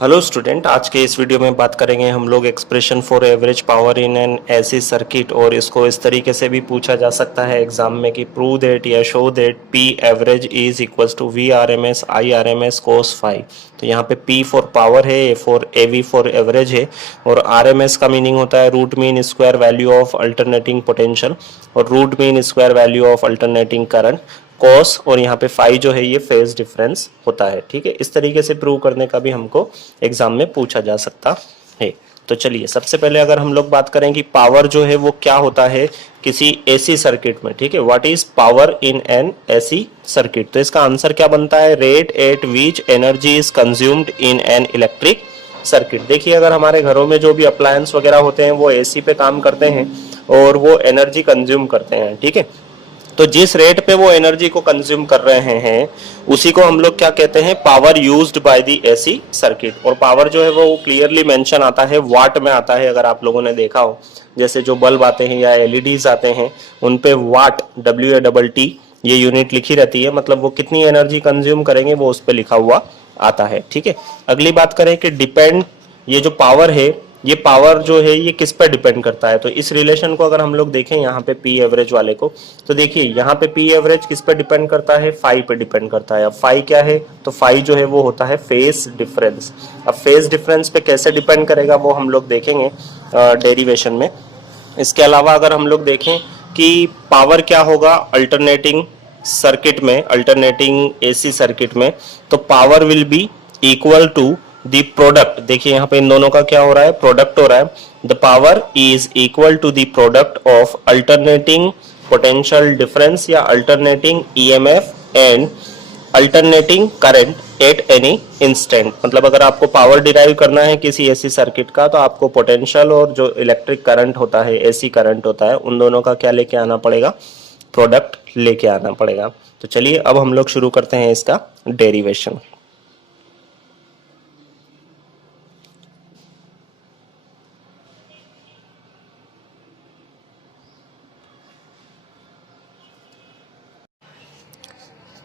Hello student, आज के इस वीडियो में बात करेंगे हम लोग expression for average power in an AC circuit. और इसको इस तरीके से भी पूछा जा सकता है एग्जाम में कि प्रूव दैट या show that P average is equals to V R M S I R M S cos phi. तो यहाँ पे पी फॉर पावर है, A for AV for average है, और आर एम एस का मीनिंग होता है root mean square value of alternating potential और root mean square value of alternating current. Cos और यहाँ पे फाई जो है ये फेज डिफरेंस होता है। ठीक है, इस तरीके से प्रूव करने का भी हमको एग्जाम में पूछा जा सकता है। तो चलिए सबसे पहले अगर हम लोग बात करें कि पावर जो है वो क्या होता है किसी एसी सर्किट में। ठीक है, what is power in an AC circuit. तो इसका आंसर क्या बनता है, rate at which energy is consumed in an electric circuit. देखिए अगर हमारे घरों में जो भी अप्लायंस वगैरह होते हैं वो एसी पे काम करते हैं और वो एनर्जी कंज्यूम करते हैं। ठीक है, तो जिस रेट पे वो एनर्जी को कंज्यूम कर रहे हैं उसी को हम लोग क्या कहते हैं, power used by the AC circuit. और पावर जो है वो क्लियरली मेंशन आता है, वाट में आता है। अगर आप लोगों ने देखा हो जैसे जो बल्ब आते हैं या एलईडीज आते हैं उन पे वाट WATT ये यूनिट लिखी रहती है, मतलब वो कितनी एनर्जी कंज्यूम करेंगे वो उस पे लिखा हुआ आता है। ठीक है, अगली बात करें कि डिपेंड, ये जो पावर है ये पावर जो है ये किस पर डिपेंड करता है। तो इस रिलेशन को अगर हम लोग देखें यहाँ पे पी एवरेज वाले को, तो देखिए यहाँ पे पी एवरेज किस पे डिपेंड करता है, फाई पे डिपेंड करता है। अब फाई क्या है, तो फाई जो है वो होता है फेज डिफरेंस। अब फेज डिफरेंस पे कैसे डिपेंड करेगा वो हम लोग देखेंगे डेरिवेशन में। इसके अलावा अगर हम लोग देखें कि पावर क्या होगा अल्टरनेटिंग सर्किट में, अल्टरनेटिंग एसी सर्किट में, तो power will be equal to the product. देखिए यहाँ पे इन दोनों का क्या हो रहा है, प्रोडक्ट हो रहा है। The power is equal to the product of alternating potential difference या alternating EMF and alternating current at any instant. मतलब अगर आपको पावर डिराइव करना है किसी एसी सर्किट का तो आपको पोटेंशियल और जो इलेक्ट्रिक करंट होता है, एसी करंट होता है, उन दोनों का क्या लेके आना पड़ेगा, प्रोडक्ट लेके आना पड़ेगा। तो चलिए अब हम लोग शुरू करते हैं इसका डेरिवेशन।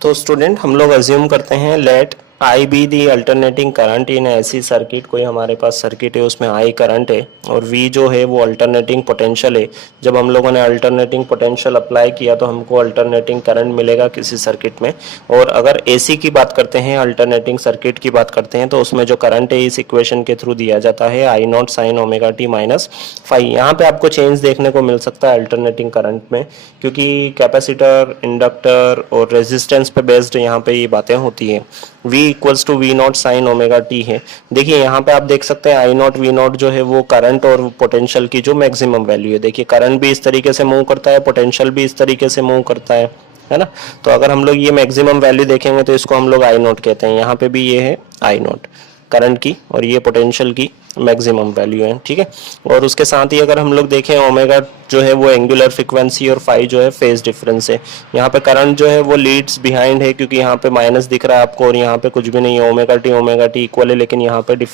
तो स्टूडेंट हम लोग अज्यूम करते हैं let I be the alternating current in AC circuit. कोई हमारे पास सर्किट है उसमें आई करंट है और वी जो है वो अल्टरनेटिंग पोटेंशियल है। जब हम लोगों ने अल्टरनेटिंग पोटेंशियल अप्लाई किया तो हमको अल्टरनेटिंग करंट मिलेगा किसी सर्किट में। और अगर एसी की बात करते हैं, अल्टरनेटिंग सर्किट की बात करते हैं, तो उसमें जो करंट है इस इक्वेशन के थ्रू दिया जाता है I naught sine omega t minus phi. यहाँ पे आपको चेंज देखने को मिल सकता है अल्टरनेटिंग करंट में, क्योंकि कैपेसिटर, इंडक्टर और रेजिस्टेंस पे बेस्ड यहाँ पे ये बातें होती है। V equals to V naught sine omega t है। देखिए यहाँ पे आप देख सकते हैं आई नॉट वी नॉट जो है वो करंट और पोटेंशियल की जो मैक्सिमम वैल्यू है। देखिए करंट भी इस तरीके से मूव करता है, पोटेंशियल भी इस तरीके से मूव करता है ना। तो अगर हम लोग ये मैक्सिमम वैल्यू देखेंगे तो इसको हम लोग आई नॉट कहते हैं। यहाँ पे भी ये है आई नॉट करंट की और ये पोटेंशियल की मैक्सिमम वैल्यू है। ठीक है, और उसके साथ ही अगर हम लोग देखें ओमेगा जो है वो एंगुलर फ्रीक्वेंसी और फाई जो है फेज डिफरेंस है। यहाँ पे करंट जो है वो लीड्स बिहाइंड है क्योंकि यहाँ पे माइनस दिख रहा है आपको और यहाँ पे कुछ भी नहीं है, ओमेगा टी इक्वल है, लेकिन यहाँ पे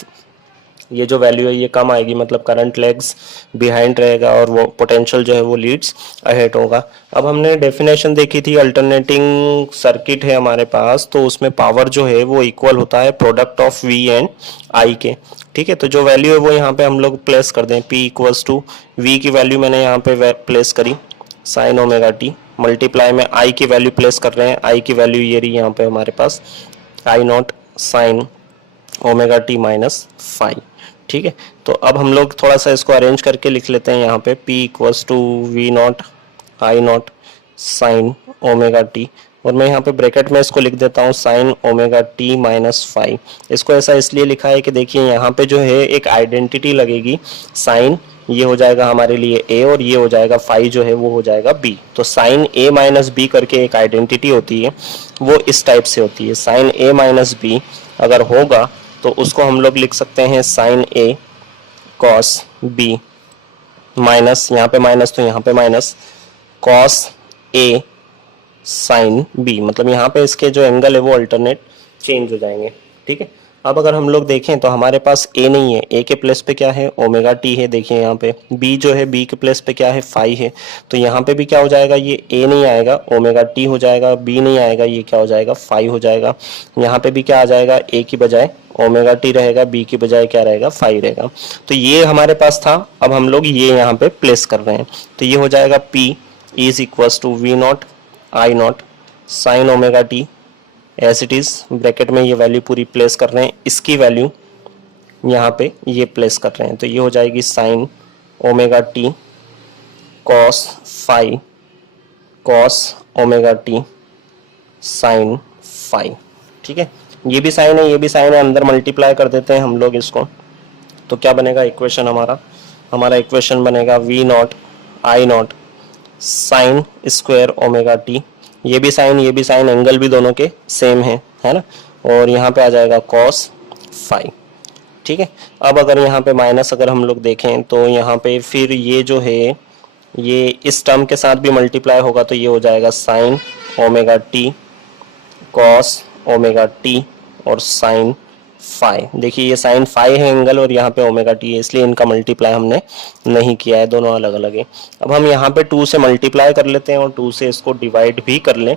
ये जो वैल्यू है ये कम आएगी, मतलब करंट लेग्स बिहाइंड रहेगा और वो पोटेंशियल जो है वो लीड्स अहेड होगा। अब हमने डेफिनेशन देखी थी, अल्टरनेटिंग सर्किट है हमारे पास तो उसमें पावर जो है वो इक्वल होता है product of V and I के। ठीक है, तो जो वैल्यू है वो यहाँ पे हम लोग प्लेस कर दें, पी इक्वल्स टू वी की वैल्यू मैंने यहाँ पे प्लेस करी साइन ओमेगा टी, मल्टीप्लाई में आई की वैल्यू प्लेस कर रहे हैं, आई की वैल्यू ये रही यहाँ पे हमारे पास I naught sine omega t minus five. ठीक है, तो अब हम लोग थोड़ा सा इसको अरेंज करके लिख लेते हैं यहाँ पे P equals to V naught I naught sine omega t, और मैं यहाँ पे ब्रैकेट में इसको लिख देता हूँ sign omega t minus five. इसको ऐसा इसलिए लिखा है कि देखिए यहाँ पे जो है एक आइडेंटिटी लगेगी, साइन ये हो जाएगा हमारे लिए A और ये हो जाएगा फाई जो है वो हो जाएगा B। तो साइन A माइनस बी करके एक आइडेंटिटी होती है, वो इस टाइप से होती है। साइन A माइनस बी अगर होगा तो उसको हम लोग लिख सकते हैं sine A cos B minus, यहाँ पे माइनस तो यहाँ पे minus, cos A sine B। मतलब यहाँ पे इसके जो एंगल है वो अल्टरनेट चेंज हो जाएंगे। ठीक है, अब अगर हम लोग देखें तो हमारे पास ए नहीं है, ए के प्लेस पे क्या है ओमेगा टी है, देखिए यहाँ पे बी जो है बी के प्लेस पे क्या है फाई है, तो यहाँ पे भी क्या हो जाएगा, ये ए नहीं आएगा ओमेगा टी हो जाएगा, बी नहीं आएगा ये क्या हो जाएगा फाई हो जाएगा, यहाँ पे भी क्या आ जाएगा ए की बजाय ओमेगा टी रहेगा, बी की बजाय क्या रहेगा फाई रहेगा। तो ये हमारे पास था, अब हम लोग ये यहाँ पे प्लेस कर रहे हैं, तो ये हो जाएगा P is equals to V naught I naught sine omega t as it is, bracket में ये वैल्यू पूरी प्लेस कर रहे हैं, इसकी वैल्यू यहाँ पे ये प्लेस कर रहे हैं, तो ये हो जाएगी sine omega t cos phi cos omega t sine phi. ठीक है, ये भी साइन है ये भी साइन है, अंदर मल्टीप्लाई कर देते हैं हम लोग इसको, तो क्या बनेगा इक्वेशन हमारा इक्वेशन बनेगा V naught I naught sine square omega t, ये भी साइन एंगल भी दोनों के सेम है ना, और यहाँ पे आ जाएगा कॉस फाई। ठीक है, अब अगर यहाँ पे माइनस अगर हम लोग देखें तो यहाँ पे फिर ये जो है ये इस टर्म के साथ भी मल्टीप्लाई होगा, तो ये हो जाएगा sign omega t cos omega t और साइन फाई। देखिए ये साइन फाई है एंगल और यहाँ पे ओमेगा टी है, इसलिए इनका मल्टीप्लाई हमने नहीं किया है, दोनों अलग अलग है। अब हम यहाँ पे 2 से मल्टीप्लाई कर लेते हैं और 2 से इसको डिवाइड भी कर लें,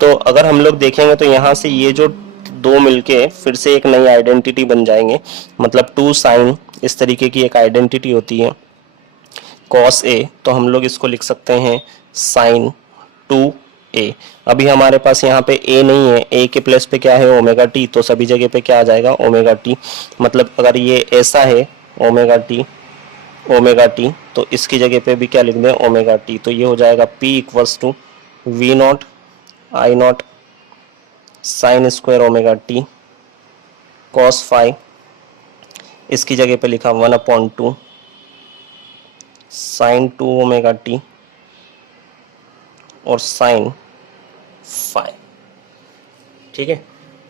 तो अगर हम लोग देखेंगे तो यहाँ से ये जो दो मिलके फिर से एक नई आइडेंटिटी बन जाएंगे, मतलब 2 साइन इस तरीके की एक आइडेंटिटी होती है कॉस ए, तो हम लोग इसको लिख सकते हैं साइन 2 ए। अभी हमारे पास यहाँ पे ए नहीं है, ए के प्लेस पे क्या है ओमेगा टी, तो सभी जगह पे क्या आ जाएगा ओमेगा टी, मतलब अगर ये ऐसा है ओमेगा टी तो इसकी जगह पे भी क्या लिख दें ओमेगा टी, तो ये हो जाएगा P equals to V naught I naught sine square omega t cos phi, इसकी जगह पे लिखा 1/2 साइन 2 ओमेगा टी और साइन फाई। ठीक है,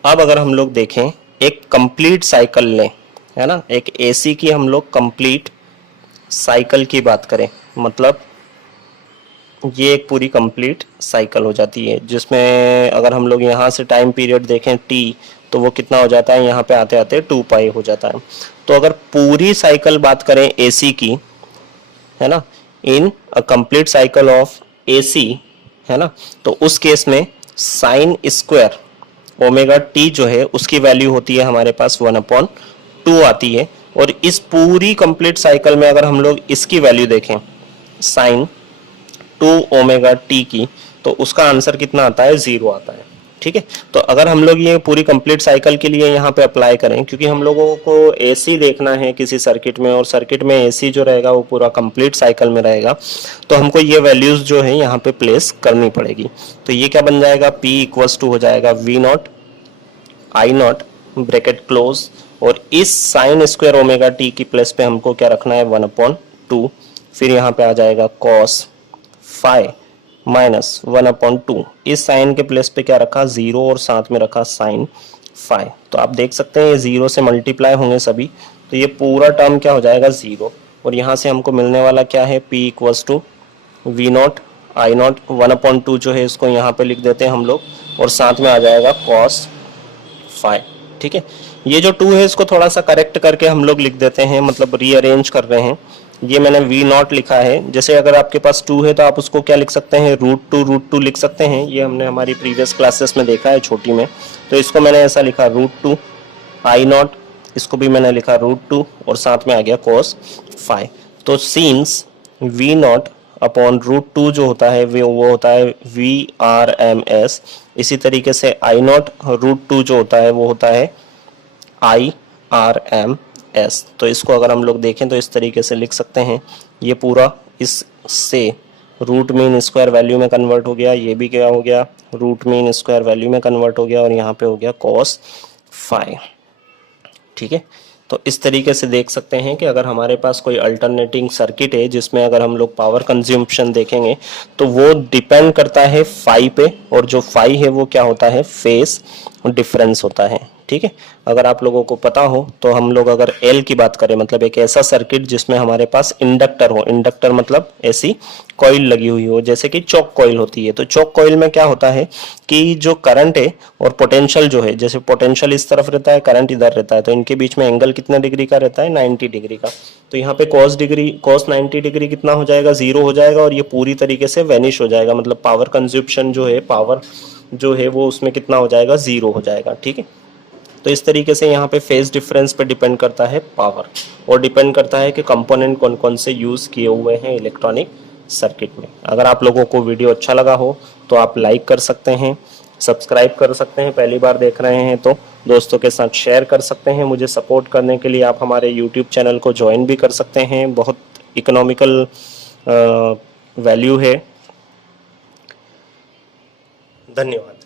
अब अगर हम लोग देखें एक कंप्लीट साइकिल लें, है ना, एक एसी की हम लोग कंप्लीट साइकिल की बात करें, मतलब ये एक पूरी कंप्लीट साइकिल हो जाती है, जिसमें अगर हम लोग यहाँ से टाइम पीरियड देखें टी, तो वो कितना हो जाता है, यहाँ पे आते आते 2 पाई हो जाता है। तो अगर पूरी साइकिल बात करें एसी की, है ना, in a complete cycle of AC, है ना, तो उस केस में साइन स्क्वायर ओमेगा टी जो है उसकी वैल्यू होती है हमारे पास 1/2 आती है, और इस पूरी कंप्लीट साइकिल में अगर हम लोग इसकी वैल्यू देखें साइन 2 ओमेगा टी की, तो उसका आंसर कितना आता है 0 आता है। ठीक है, तो अगर हम लोग ये पूरी कंप्लीट साइकिल के लिए यहाँ पे अप्लाई करें, क्योंकि हम लोगों को एसी देखना है किसी सर्किट में, और सर्किट में एसी जो रहेगा वो पूरा कंप्लीट साइकिल में रहेगा, तो हमको ये वैल्यूज जो है यहाँ पे प्लेस करनी पड़ेगी। तो ये क्या बन जाएगा, P इक्वल्स टू हो जाएगा V naught I naught bracket close, और इस साइन स्क्वायर ओमेगा टी की प्लेस पे हमको क्या रखना है 1/2, फिर यहाँ पे आ जाएगा कॉस फाई माइनस 1/2, इस साइन के प्लेस पे क्या रखा 0 और साथ में रखा साइन फाई। तो आप देख सकते हैं ये 0 से मल्टीप्लाई होंगे सभी, तो ये पूरा टर्म क्या हो जाएगा 0, और यहाँ से हमको मिलने वाला क्या है P equals to V naught I naught 1/2 जो है इसको यहाँ पे लिख देते हैं हम लोग, और साथ में आ जाएगा कॉस फाई। ठीक है, ये जो 2 है इसको थोड़ा सा करेक्ट करके हम लोग लिख देते हैं, मतलब रीअरेंज कर रहे हैं। ये मैंने वी नॉट लिखा है, जैसे अगर आपके पास 2 है तो आप उसको क्या लिख सकते हैं √2 लिख सकते हैं, ये हमने हमारी प्रीवियस क्लासेस में देखा है छोटी में, तो इसको मैंने ऐसा लिखा √2 आई नॉट, इसको भी मैंने लिखा √2 और साथ में आ गया cos फाई। तो सिंस वी नॉट अपॉन √2 जो होता है वो होता है VRMS, इसी तरीके से आई नॉट √2 जो होता है वो होता है IRMS। तो इसको अगर हम लोग देखें तो इस तरीके से लिख सकते हैं, ये पूरा इससे रूट मीन स्क्वायर वैल्यू में कन्वर्ट हो गया, ये भी क्या हो गया रूट मीन स्क्वायर वैल्यू में कन्वर्ट हो गया, और यहाँ पे हो गया cos फाई। ठीक है, तो इस तरीके से देख सकते हैं कि अगर हमारे पास कोई अल्टरनेटिंग सर्किट है जिसमें अगर हम लोग पावर कंज्यूम्पशन देखेंगे तो वो डिपेंड करता है फाई पे, और जो फाई है वो क्या होता है फेज डिफरेंस होता है। ठीक है। अगर आप लोगों को पता हो तो हम लोग अगर एल की बात करें, मतलब एक ऐसा सर्किट जिसमें हमारे पास इंडक्टर हो, इंडक्टर मतलब ऐसी कॉइल लगी हुई हो जैसे कि चौक कॉइल होती है। तो चौक कॉइल में क्या होता है कि जो करंट है और पोटेंशियल जो है, जैसे पोटेंशियल इस तरफ रहता है, करंट इधर रहता है, तो इनके बीच में एंगल कितना डिग्री का रहता है, 90 डिग्री का। तो यहाँ पे cos 90 डिग्री कितना हो जाएगा, 0 हो जाएगा, और ये पूरी तरीके से वेनिश हो जाएगा, मतलब पावर कंज्यूप्शन जो है, पावर जो है वो उसमें कितना हो जाएगा, 0 हो जाएगा। ठीक है। तो इस तरीके से यहाँ पे फेज डिफरेंस पे डिपेंड करता है पावर, और डिपेंड करता है कि कंपोनेंट कौन कौन से यूज किए हुए हैं इलेक्ट्रॉनिक सर्किट में। अगर आप लोगों को वीडियो अच्छा लगा हो तो आप लाइक कर सकते हैं, सब्सक्राइब कर सकते हैं, पहली बार देख रहे हैं तो दोस्तों के साथ शेयर कर सकते हैं। मुझे सपोर्ट करने के लिए आप हमारे यूट्यूब चैनल को ज्वाइन भी कर सकते हैं, बहुत इकोनॉमिकल वैल्यू है। धन्यवाद।